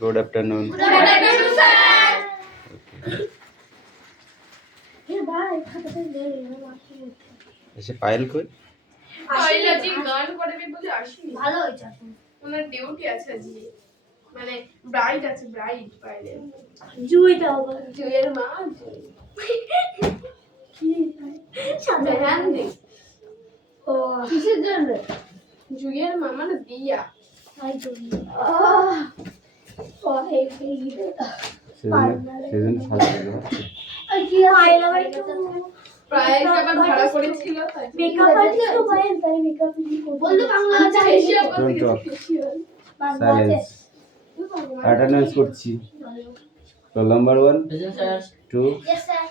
Good afternoon. Good afternoon, sir. এসে পায়েল কই? পায়েল আজকে গান করবে বলে আসেনি। ভালো হয়েছে এখন। ওনার ডিউটি আছে আজকে। মানে ব্রাইড আছে, ব্রাইড পায়েলের। জুইটা হবে। জুইয়ের মা জুই। কি? সাথে হ্যান্ডি। ও কিসের জন্য? জুইয়ের মামার বিয়া। তাই তো। ও এই সেজন্য সাজানো হচ্ছে। আর কি পায়েল আবার একটু প্রায় আবার ভাড়া করেছিল তাই মেকআপ আর্টিস্ট তো পায়েল তাই মেকআপ বললো বাংলা আছে Asia Don't talk. Silence. Attendance করছি। Roll number 1, 2, Yes sir.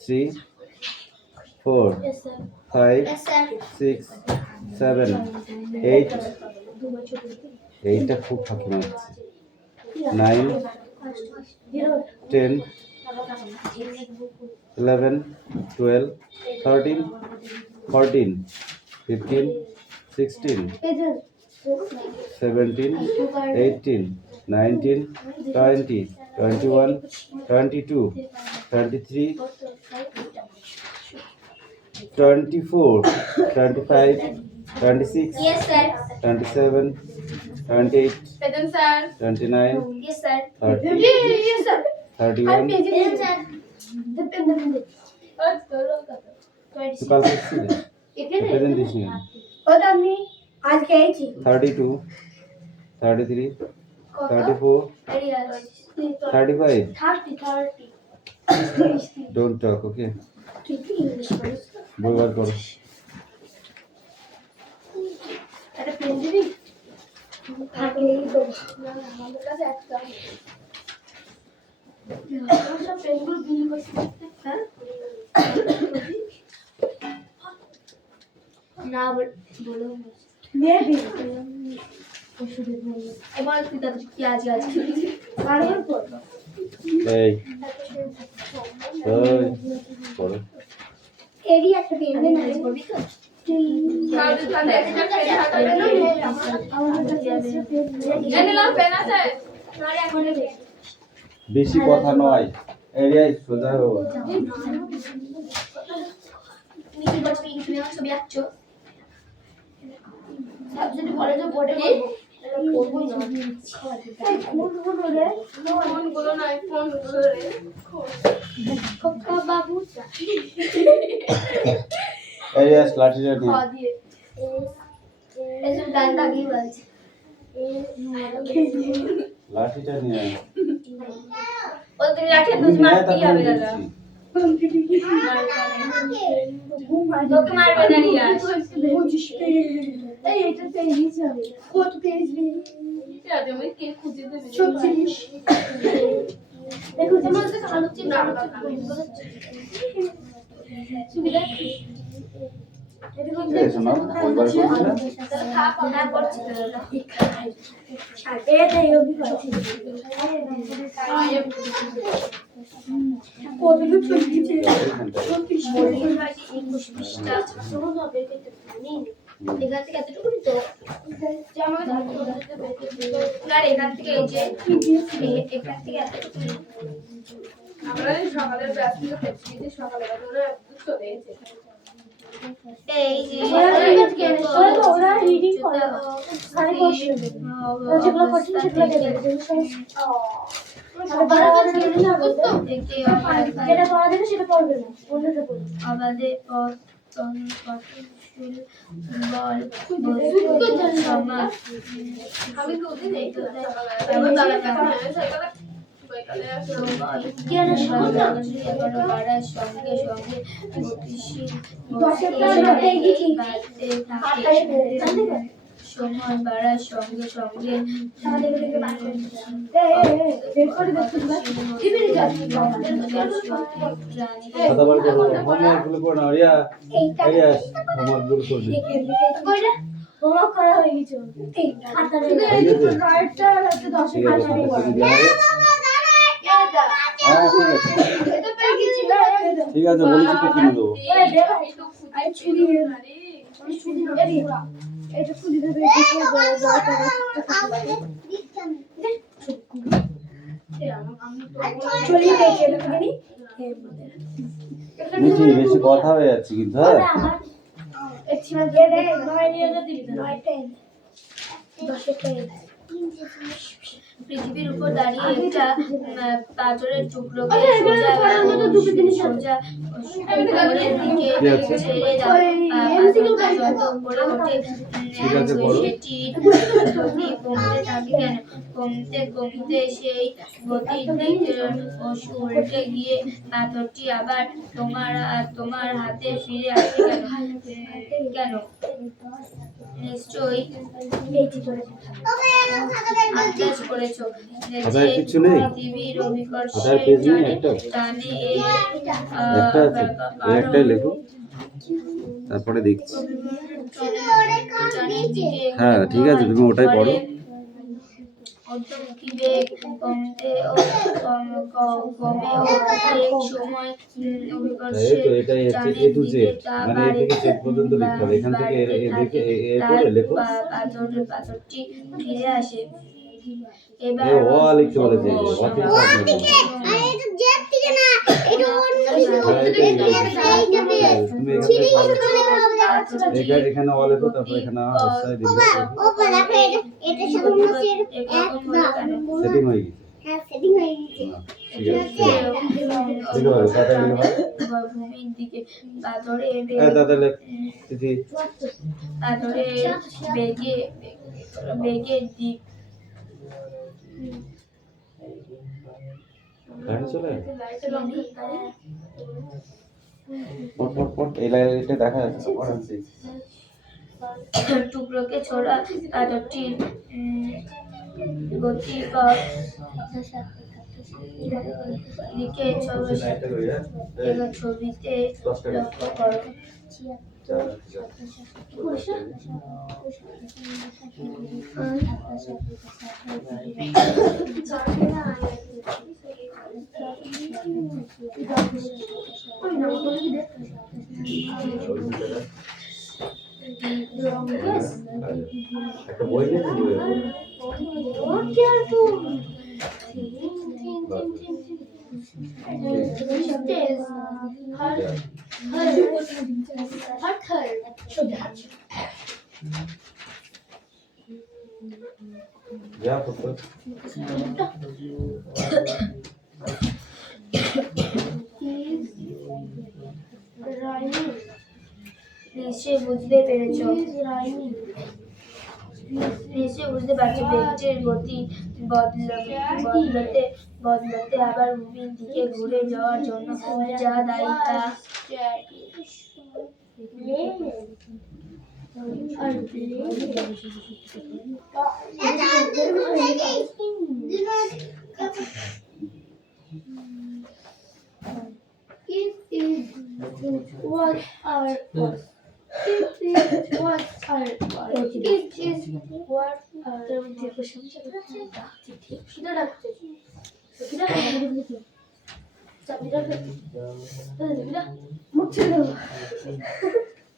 3, 4, Yes sir. 5, Yes sir. 6, 7, 8. এইটা খুব ফাঁকি মারছে। 9, 10, 11, 12, 13, 14, 15, 16, 17, 18, 19, 20, 21, 22, 23, 24, 25, 26, Yes sir. 27, 28, Present sir. 29, Yes sir. 30, Yes sir. 31. Present sir. Depende. তুই কাল করছিলি? প্রেজেন্ট দিস নি? ওটা আমি আজকে আইছি 32, 33, 34, 35. 30 Don't talk, okay? ইংলিশ বই বার করো। একটা পেন দিবি থাকলেই তো আমাদের কাছে একটা সব পেনগুলো বিলি করছি হ্যাঁ না বলো নেবি এবার তুই তাদের কি আজ কারণ করবো এই ওই পড়ো। এরই একটা পেন দে না করবি তো বেশি কথা নয়, এরিয়ায় সোজা হবো। ছবি আঁকছো যদি বলে যে বোর্ডে করবো বাবু এরিয়াস লাঠিটা নিয়ে গানটা কি বলছে লাঠিটা নিয়ে আয়। ও তুমি লাঠি আমি দুধ নিয়ে মারতে তারপরে হবে দাদা দিচ্ছি। তোকে মারবে না রিয়াজ এই এটা পেজ হবে কত পেজ নেই ঠিক আছে আমি কে খুঁজে দেবে 36 দেখো তোমার কাছে কালো চিপ না সুবিধা এই শোনো, বই বার করছি না? থাক না করছি সাথে এই অবধি করছি কতগুলো ছবি ছিল এখান থেকে এতটুকু তো এখান থেকে এই যে এখান থেকে এতটুকু আমরা সকালের ব্যাস থেকে ফেসবুকে সকালে ওরা চলে এসেছে এই যে ওরা রিডিং করে সারি করছে যেগুলো করছে সেগুলো দেবে যেটা পড়া দেবে সেটা পড়বে না অন্যটা পড়বে আমাদের আমি কোথায় যাই তো সময় বাড়ার সঙ্গে সঙ্গে খাতাবার করো, হোমওয়ার্ক গুলো করো না, রিয়া। এরিয়াস হোমওয়ার্ক গুলো করবে। হোমওয়ার্ক করা হয়ে গেছে এই খাতাটা রাইটটা হচ্ছে 10 এর খাতা নেই ঠিক আছে, বলেছি তো কিনে দেবো। এটা খুলে দেবে চলে গেছে দেখনি মিঠি বেশি কথা হয়ে যাচ্ছে কিন্তু হ্যাঁ পৃথিবীর উপর দাঁড়িয়ে একটা পাথরের টুকরোকে সোজা উপরের দিকে ছেড়ে দাও। পাথরটা যত উপরে ওঠে সেটির গতি কমতে থাকে কেন? কমতে কমতে সেই গতির দিক উল্টে গিয়ে পাথরটি আবার তোমার হাতে ফিরে আসে কেন? নিশ্চয়ই আন্দাজ করেছো যে পৃথিবীর অভিকর্ষের টানে একটাই লেখো তারপরে দেখছি হ্যাঁ ঠিক আছে তুমি ওটাই পড়ো ঊর্ধ্বমুখী বেগ কমে ও এক সময় অভিকর্ষের টানের দিকে তা বাড়ে পাথরটি ফিরে আসে। এবার লিখতে বলেছে এখানে লেখো তারপর এখানে সেটিং হয়ে গেছে ভূমির দিকে পাথরের বেগের দিক দেখা যাচ্ছে টুকরোকে ছোড়া পাথরটির গতিপথ দিকে ছবিতে লক্ষ্য করো। একটা বই নিশ্চয়ই বুঝতে পেরেছো বেগটির গতি বদলাতে আবার ভূমির দিকে ঘুরে যাওয়ার জন্য যা দায়ী তা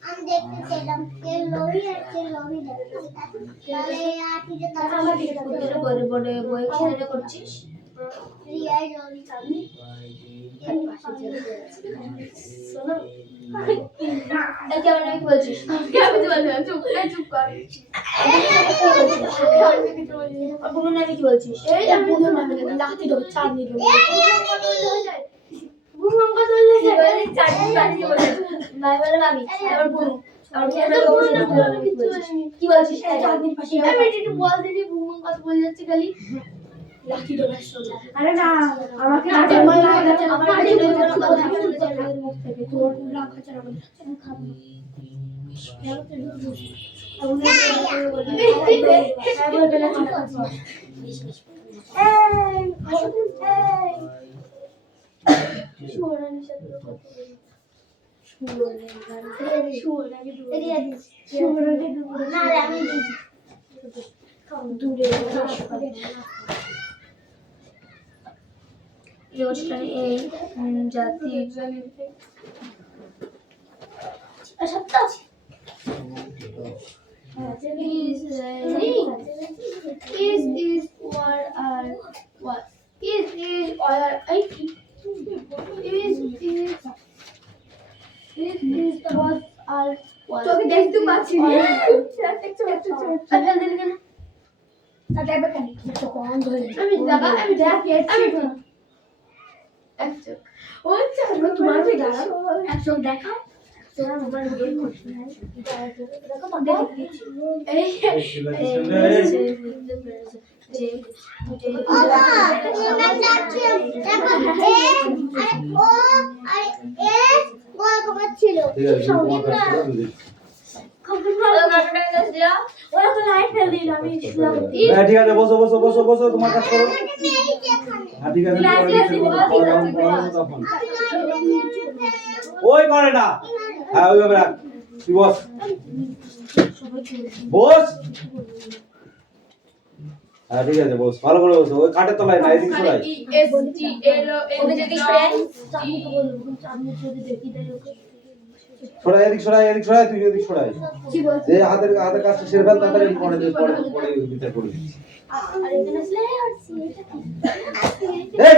আমি দেখতে চাইলাম কে লোহি আর কে লোহি দেখতে তাহলে আটিতে তাহলে বই খেলে করছিস রিয়াই লোহি সামনে শোনো একে আমি কি বলছিস চুপ কর বুনুর নামে কি বলছিস এই আমি বুনুর নামে লাঠি দেবো চাঁদনি দেবো কি বলছিস চাঁদনির পাশে একটু বল দিবি ভুমন কথা বলে যাচ্ছে খালি লাঠি দেবো আরে না আমাকে মুখ থেকে তোর রাখা ছাড়া খাবো এই জাতির চোখে দেখতে পাচ্ছি না। আমি দাদা আমি দেখি এক চোখ ও চলো তোমার তো দাঁড়াও এক চোখ দেখাও তোমার বের করতে দেখো দেখি এই ম্যাম ডাকছে দেখো ও আরে এ গোল কমা ছিল ঠিক আছে তোমার কাছে দিই ওরা তো লাইট ফেল দিল আমি হ্যাঁ ঠিক আছে বসো বসো বসো বসো তোমার কাজ করো হ্যাঁ ঠিক আছে তখন ওই করে না হ্যাঁ ওইভাবে রাখ তুই বস বস হ্যাঁ ঠিক আছে বস ভালো করে বসো ওই খাটের তলায় না এদিকে সরাই সরাই এদিক সরাই এদিক সরাই তুই এদিক সরাই যে হাতের কাজটা সেরে ফেল তাড়াতাড়ি পরে বিচার করে দিচ্ছি এই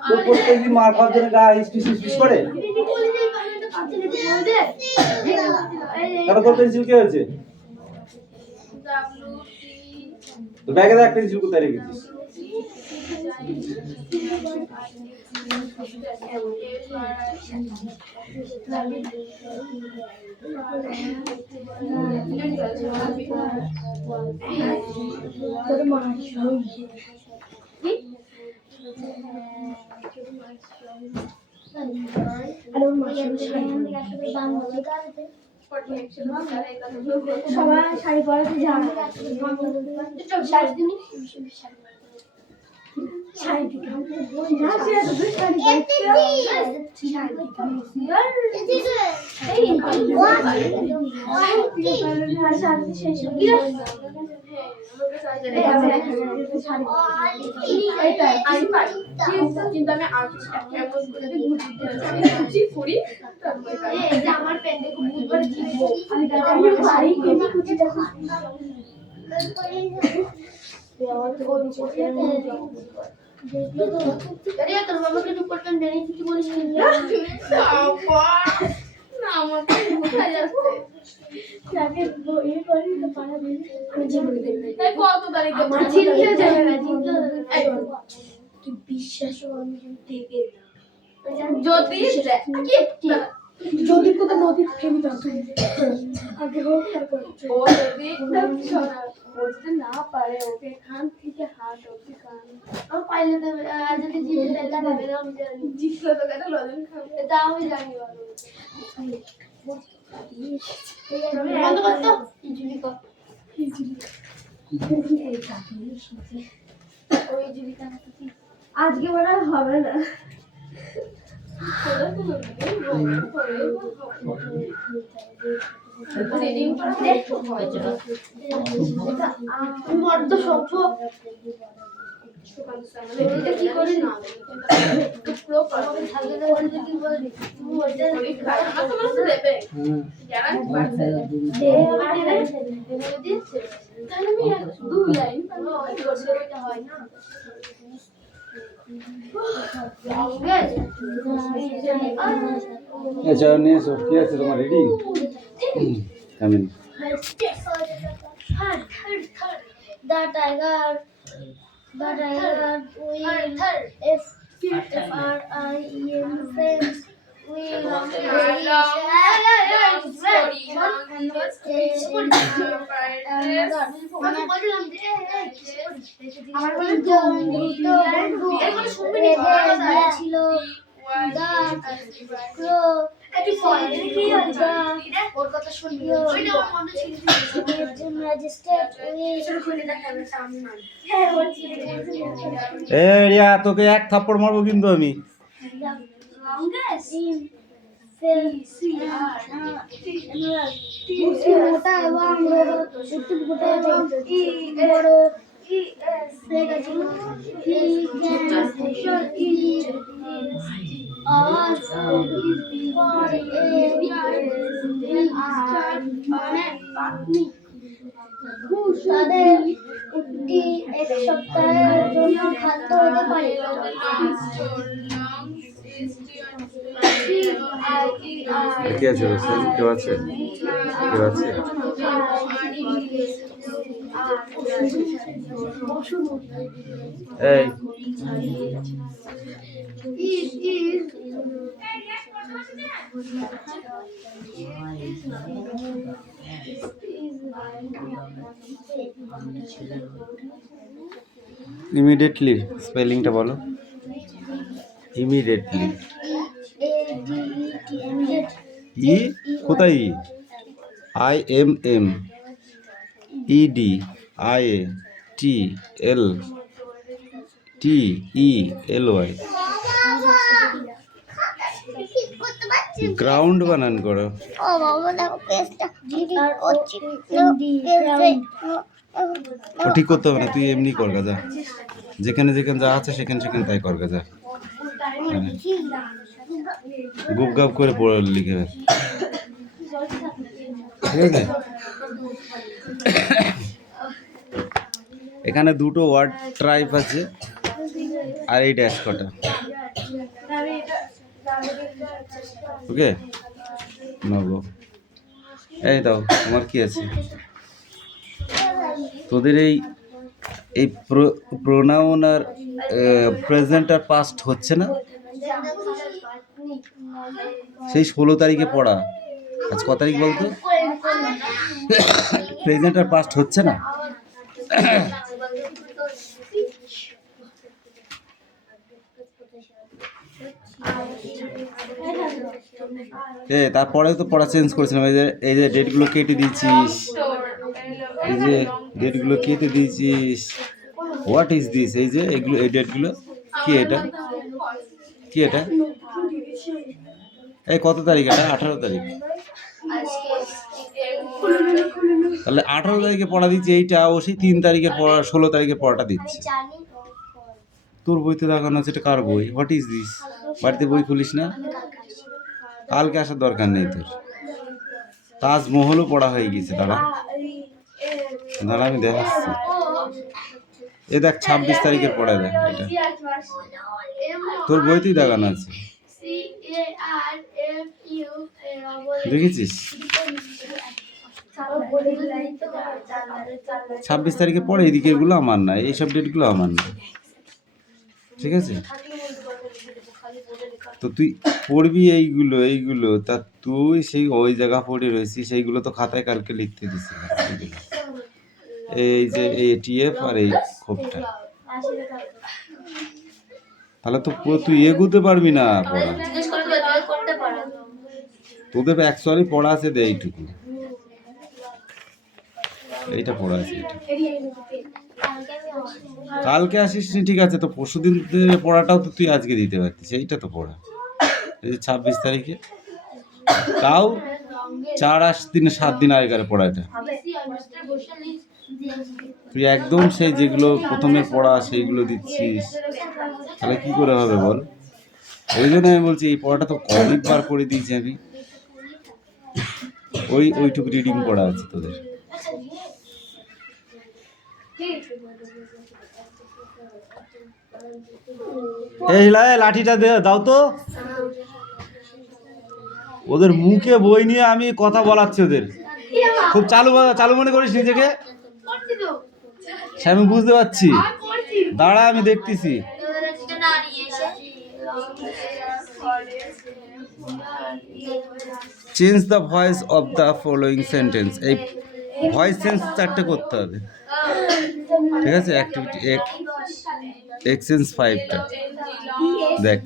তো প্রত্যেকদিন মার খাওয়ার জন্য গা হিসপিস করে তাহলে তোর পেন্সিল কে হয়েছে তো ব্যাগে দেখ পেন্সিল কোথায় রেখেছিস সবাই শাড়ি পরাতে জানে কিন্তু আমি আমার প্যান্টে খুব বুঝবার আমি পারি কিন্তু কুচিটা তোর বাবাকে একটু করবেন জানি কিছু বলিস না আমার কোথায় যাচ্ছে কত তারিখে আমার চিনতেও যাবে না তুই বিশ্বাস দেবে যদি কোথা নদীর ফেমি আগে হোক তারপর ও যদি বলতে না পারে ওকে এখান থেকে হাট ওকে কান আমার পাইলে দেবে আর যদি জিতে দেবে আমি জানি জিতলে তো একটা লজেন খাবে এটা আমি জানি ভালো বন্ধ কর তো জীবিকা ওই জীবিকা আজকে মনে হবে না মর্দ সভ্য এটা কি করে পুরো পারবে থাকলে না বলতে কি বলবি দেবে যারা দে আমার দিচ্ছে তাহলে আমি দুই লাইন এটা হয় না আচ্ছা নিয়ে এসো কি আছে তোমার ready come in The tiger will F-R-I-E-N friends will এ রিয়া তোকে এক থাপ্পড় মারবো কিন্তু আমি মোটা এবং একটু মোটা এবং বড় তাদের একটি এক সপ্তাহের জন্য খাদ্য হতে পারে কি আছে বলছেন? কেউ আছে? কেউ আছে? এই ইমিডিয়েটলি স্পেলিংটা বলো। ইমিডিয়েটলি ই কোথায়? ই IMM ED IATLTELY গ্রাউন্ড বানান করো। ও বাবা দেখো পেজটা ডিলিট করছি ও ঠিক করতে হবে না, তুই এমনি কর গা, যা যেখানে যেখানে যা আছে সেখানে সেখানে তাই কর গা, যা গুপ গাপ করে পড়ে লিখে ফেল। ঠিক আছে, এখানে দুটো ওয়ার্ড ট্রাইপ আছে আর এই ড্যাশ কটা। ওকে নব, এই দাও তোমার কি আছে? তোদের এই প্রোনাউন আর প্রেজেন্ট আর পাস্ট হচ্ছে না? সেই 16 তারিখে পড়া, আজ ক তারিখ বলতো? প্রেজেন্ট আর পাস্ট হচ্ছে না? তারপরে তো পড়া চেঞ্জ করেছিলাম। এই যে ডেটগুলো কেটে দিয়েছিস, এই যে ডেটগুলো কেটে দিয়েছিস। What is this? এই যে এগুলো, এই ডেটগুলো কি? এটা কি? এটা এই কত তারিখ? এটা 18 তারিখ। তাহলে 18 তারিখে পড়া দিচ্ছে এইটা, ও সেই 3 তারিখের পড়া 16 তারিখের পড়াটা দিচ্ছে। তোর বইতে দেখানো আছে, এটা কার বই? What is this? বাড়িতে বই খুলিস না? কালকে আসার দরকার নেই তোর। তাজমহলও পড়া হয়ে গেছে। দাঁড়া দাঁড়া আমি দেখাচ্ছি। এ দেখ 26 তারিখের পড়া, দেখ এটা তোর বইতেই দেখানো আছে, দেখেছিস? 26 তারিখে পড়ে, এইদিকে এগুলো আমার না, এইসব ডেটগুলো আমার না। ঠিক আছে, তো তুই পড়বি এইগুলো তা তুই সেই ওই জায়গা পড়ে রয়েছিস, সেইগুলো তো খাতায় কালকে লিখতে দিছিস। এই যে ATF আর এই খোপটা, তাহলে তো তুই এগোতে পারবি না পড়া। তোদের অ্যাকচুয়ালি পড়া আছে দে এইটুকু, এইটা পড়া আছে। কালকে আসিস নি, ঠিক আছে, তো পরশুদিন পড়াটাও তো তুই আজকে দিতে পারতিস। এইটা তো পড়া, এই যে 26 তারিখে, তাও 7 দিন আগেকার পড়াটা। তুই একদম সেই যেগুলো প্রথমে পড়া সেইগুলো দিচ্ছিস, তাহলে কি করে হবে বল? ওই জন্য আমি বলছি এই পড়াটা তো কয়েকবার করে দিয়েছি আমি। ওইটুকু রিডিং পড়া আছে তোদের। এই লাঠিটা দাও তো। ওদের মুখে বই নিয়ে আমি কথা বলাচ্ছি, ওদের খুব চালু মনে করিস নিজেকে। আমি বুঝতে পারছি, দাঁড়া আমি দেখতেছি। Change the voice of the following sentence. এই ভয়েস চেঞ্জ 4টে করতে হবে, ঠিক আছে? অ্যাক্টিভিটি এক্সচেঞ্জ 5টা দেখ।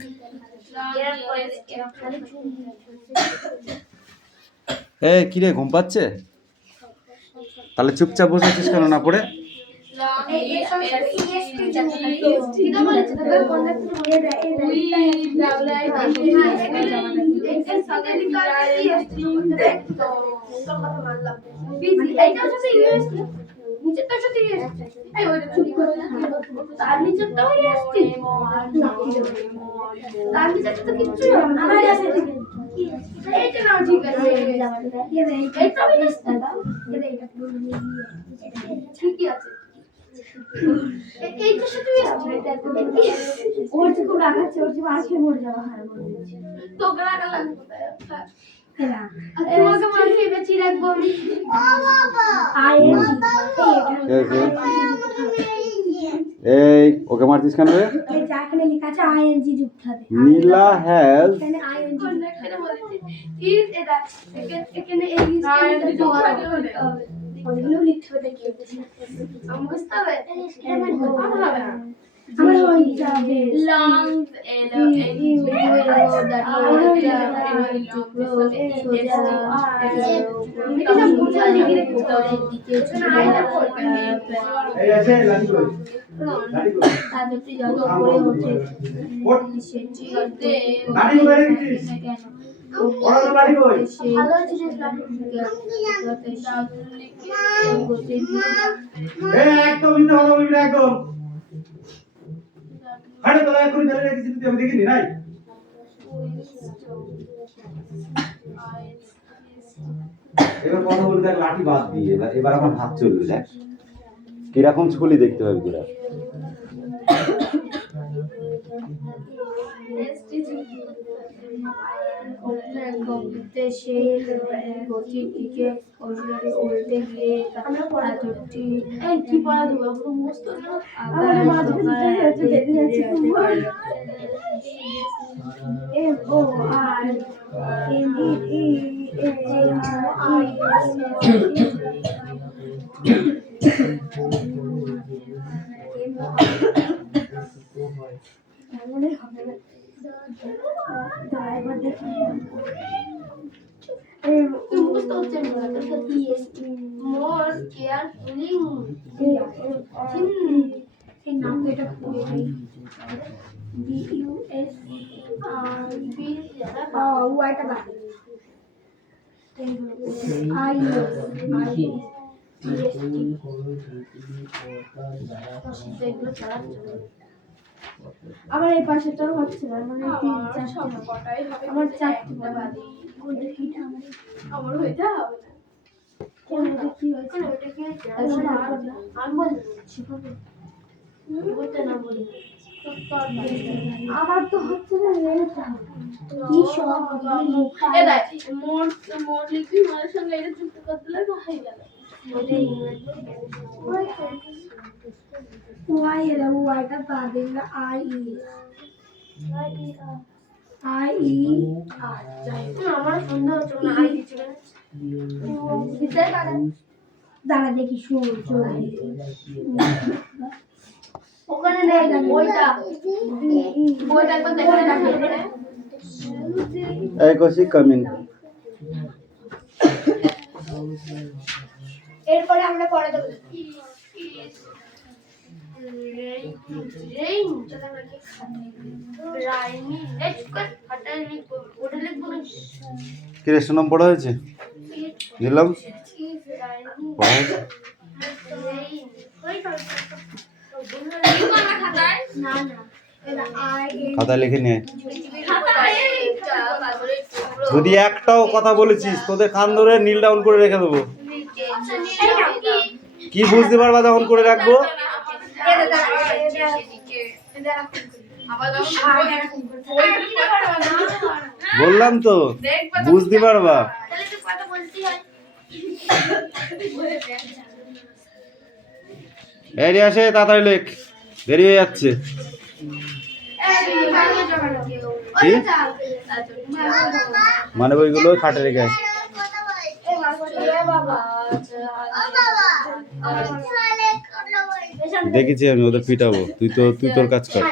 কিরে ঘুম পাচ্ছে? তাহলে চুপচাপ বসে আছিস কেন না পড়ে? এইটার সাথে ওর যে খুব রাগাচ্ছে, ওর যে মার খেয়ে মরে যাওয়া হয় মনে হচ্ছে। তোকে রাখা লাগবে কোথায়? হ্যাঁ, তোমাকে মার খেয়ে বেঁচে রাখবো আমি। আইএনজি এই ওকে মারছিস কেন রে? এই যে এখানে লেখা আছে আইএনজি যুক্ত হবে। নীলা হ্যাজ এখানে আইএনজি কোন এখানে বলেছে ইজ এটা এখানে এই ওইগুলো লিখতে হবে কি আমি বুঝতে হবে আমার হয়ে যাবে lungs এই আছে লাঠি কই? লাঠি কই? তাদেরকে যত করে ওঠে সেটি লাঠি কই রেখেছিস? ওরা তো লাঠি কই? ভালো জিনিস লাগে এই একদম মিথ্যা কথা বলবি না একদম। হাড়ে তোলা এখন ফেলে রেখেছিস তুই আমি দেখিনি নাই। এবার কথা বলে দেখ লাঠি বাদ দিয়ে এবার আমার হাত চলবে দেখ কিরকম ছুলি দেখতে পাবি তোরা। সে গতির দিকে উল্টে গিয়ে পাথরটি কি পড়া দেবো মুস্ত আবার more carefully এই নামটা পড়ে DUS ওয়াইটা বাদ আমার এই পাশেটাও হচ্ছে না মানে তিন চারটে কটাই হবে আমার চারটে বাদে আমার আমার হইতে হবে না কোন এটা কি হয়েছে ওটা কি হয়েছে আমি বলছি বলতে না বলি আমার তো হচ্ছে না এটা কি সব এ দেখ মোর মোর লিখবি মোর সঙ্গে এটা যুক্ত করতে লাগে হয়ে গেল ওটাই ওয়াই এর ওয়াইটা বাদে না আই আর আমার সন্দেহ হচ্ছে না আই দিচ্ছে না ভিতরে দাঁড়া দেখি শুন ওখানে নেই বইটা বইটা একবার দেখে না এই কৌশিক কামিং। এরপরে আমরা পরে দেবো রেইন চলে আমরা কি রাইনি এই কর হাটাই লিখবো ওটা লিখবো না কি রে সুনাম পড়া হয়েছে দিলাম রাইনি পড়া হয়েছে? রেইন ওই তো কি করা খাতায় না এটা আই খাতা লিখে নিয়ে আয়। খাতায় এটা তারপরে যদি একটাও কথা বলেছিস তোদের কান ধরে নীল ডাউন করে রেখে দেবো। কি বুঝতে পারবা যখন করে রাখবো? বললাম তো বুঝতে পারবা। এই রে আসে তাড়াতাড়ি লেখ দেরি হয়ে যাচ্ছে। কি মানে বইগুলো খাটে রেখে আয়। দেখেছি আমি ওদের পিটাবো তুই তোর কাজ কর।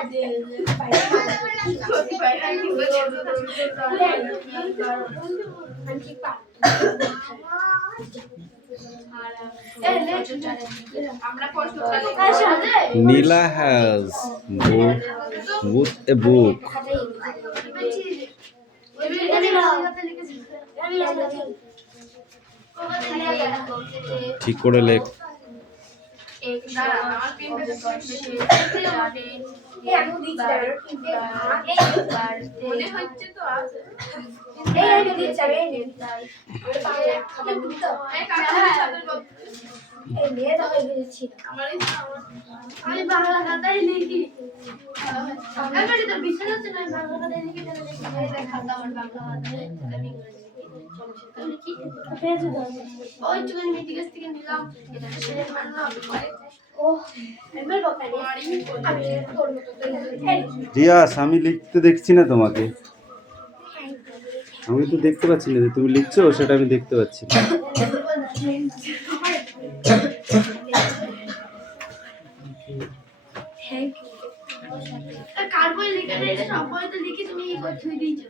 নীলা হ্যাজ বুক এ বুক। ঠিক করে লেখ। মনে হচ্ছে তো আছে এনে দিয়েছি আমি এনে দিয়েছি আমি বাংলা খাবার নিতে এই কাকা সাথে গল্প এই নিয়ে তো হয়ে গেছি আমি বাংলা খাতায় লিখি এবারে তো বিশেষ হচ্ছে না বাংলা খাতায় লিখি তাহলে দেখি এই খাতা আমার বাংলা খাতায় আমি ইংরেজি লিখি পেয়েছি তো ওই চুন মিটি গাছ থেকে নিলাম এটা ছেড়ে মারলাম ও এবার বকানি আমি তোর মতো রিয়াস, আমি লিখতে দেখছি না তোমাকে, আমি তো দেখতে পাচ্ছি না যে তুমি লিখছো, সেটা আমি দেখতে পাচ্ছি না। কার বই লিখে না এটা সব বই তো লিখি তুমি এই করে থুই দিয়েছো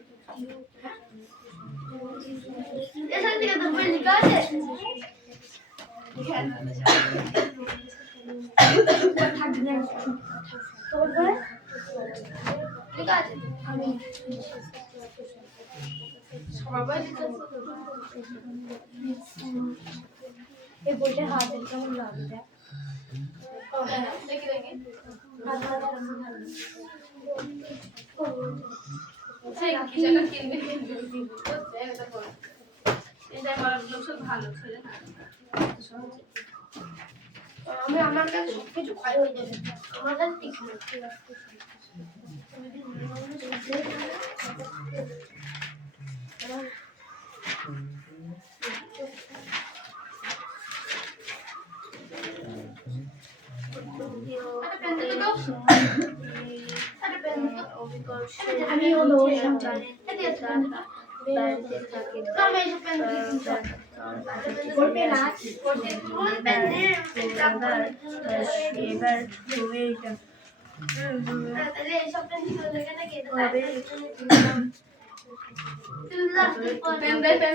এসব থেকে তো বই লিখা আছে তোর ঘরে লিখা আছে আমি সবার বই লিখে এই বইটা হাতের কেমন লাগে দেখ দেখি দেখি সেই কি জায়গা কিনবে এটা বল এটা আমার লোক সব ভালো ছেলে না আমি আমার কাছে সবকিছু ক্ষয় হয়ে যাবে আমার কাছে ঠিক না আমি হলো পেন দে পেন